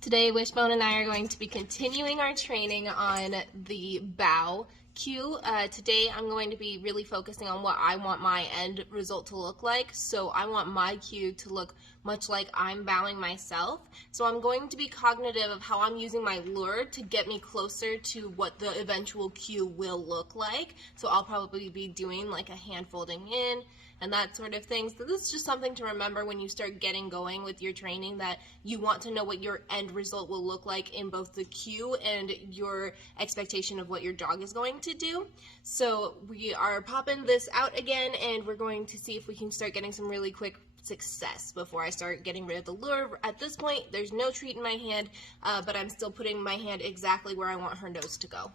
Today, Wishbone and I are going to be continuing our training on the bow cue. Today, I'm going to be really focusing on what I want my end result to look like. So I want my cue to look much like I'm bowing myself. So I'm going to be cognitive of how I'm using my lure to get me closer to what the eventual cue will look like. So I'll probably be doing like a hand folding in and that sort of thing. So this is just something to remember when you start getting going with your training, that you want to know what your end result will look like in both the cue and your expectation of what your dog is going to do. So we are popping this out again, and we're going to see if we can start getting some really quick success before I start getting rid of the lure. At this point, there's no treat in my hand, but I'm still putting my hand exactly where I want her nose to go.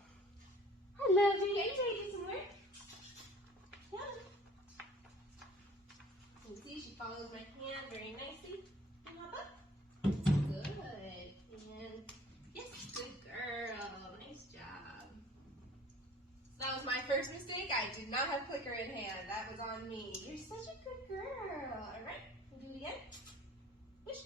Hi, lovey. Are you ready to get some work? Yeah. You see, she follows my hand very nicely. And hop up. Good. And yes, good girl. Nice job. That was my first mistake. I did not have clicker in hand. That was on me. You're such a good girl. All right, we'll do it again. Push.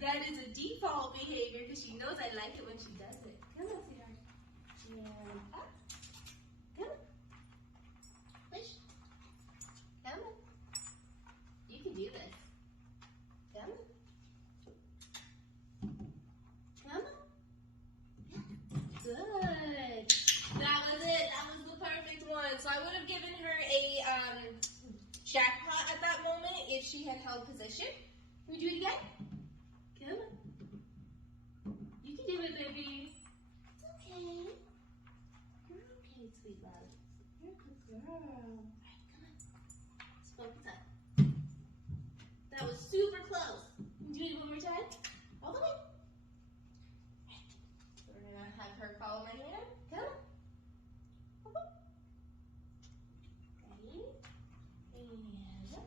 That is a default behavior because she knows I like it when she does it. Come on, sweetheart. And up. Come on. Push. Come on. You can do this. Come on. Come on. Good. That was it. That was the perfect one. So I would have given her a jackpot at that moment if she had held position. Can we do it again? Come on. You can do it, baby. It's okay. You're okay, sweet love. You're a good girl. All right, come on. Let's focus up. That was super close. Can you do it one more time? All the way. Right. So we're going to have her follow my hand. Come on. Ready? And up.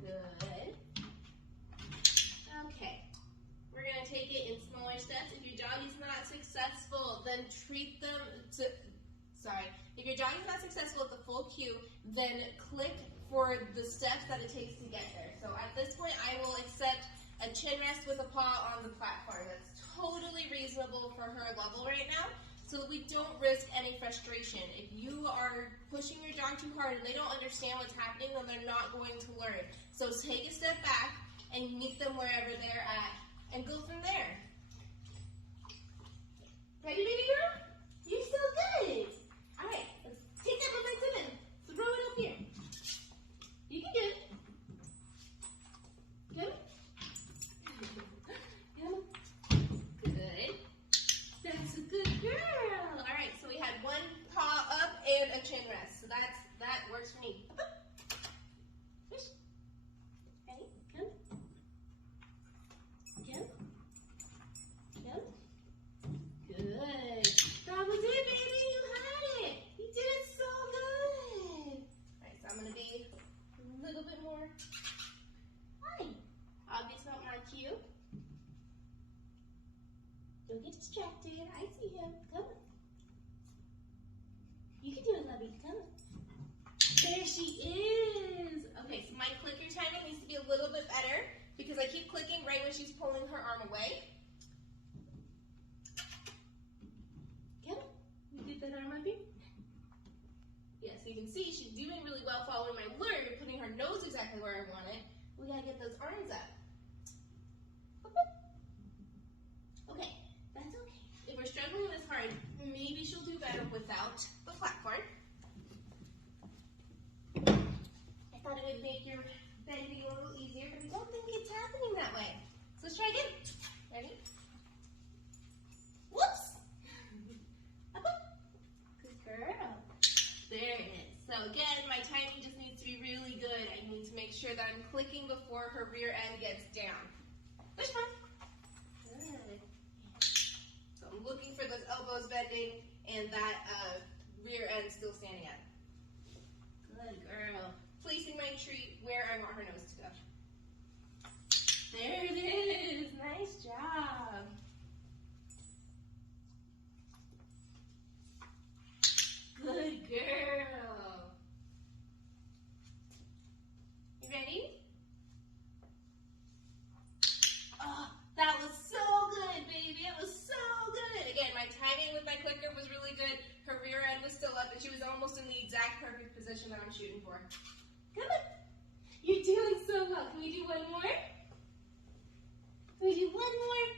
Good. Okay. We're going to take it in smaller steps. If your dog is not successful, then treat them to, if your dog is not successful at the full cue, then click for the steps that it takes to get there. So at this point, I will accept a chin rest with a paw on the platform. That's totally reasonable for her level right now, so that we don't risk any frustration. If you are pushing your dog too hard and they don't understand what's happening, then they're not going to learn. So take a step back and meet them wherever they're at and go from there. Ready, baby girl? You're so good. All right, let's take that momentum and throw it up here. You can do it. Good. Good. That's a good girl. All right, so we had one paw up and a chin rest. So that works for me. Push. Ready? Come. Come. Come. Good. That was it, baby. You had it. You did it so good. All right, so I'm going to be a little bit more obvious about my cue. Don't get distracted. I see him. Come on. You can do it, lovey. Come on. There she is. Okay, so my clicker timing needs to be a little bit better because I keep clicking right when she's pulling her arm away. Come on. You get that arm up here? Yes, you can see she's doing really well following my lure, putting her nose exactly where I want it. We gotta get those arms up. Okay, that's okay. If we're struggling this hard, maybe she'll do better without the platform. I thought it would make your bending a little easier, but I don't think it's happening that way. So let's try again. Ready? Whoops! Up, up. Good girl. There it is. So again, my timing just needs to be really good. I need to make sure that I'm clicking before her rear end gets down. Push one. Good. So I'm looking for those elbows bending and that rear end still standing up. Good girl. Placing my treat where I want her nose to go. There it is. Nice job. Good girl. You ready? exact perfect position that I'm shooting for. Come on. You're doing so well. Can we do one more? Can we do one more?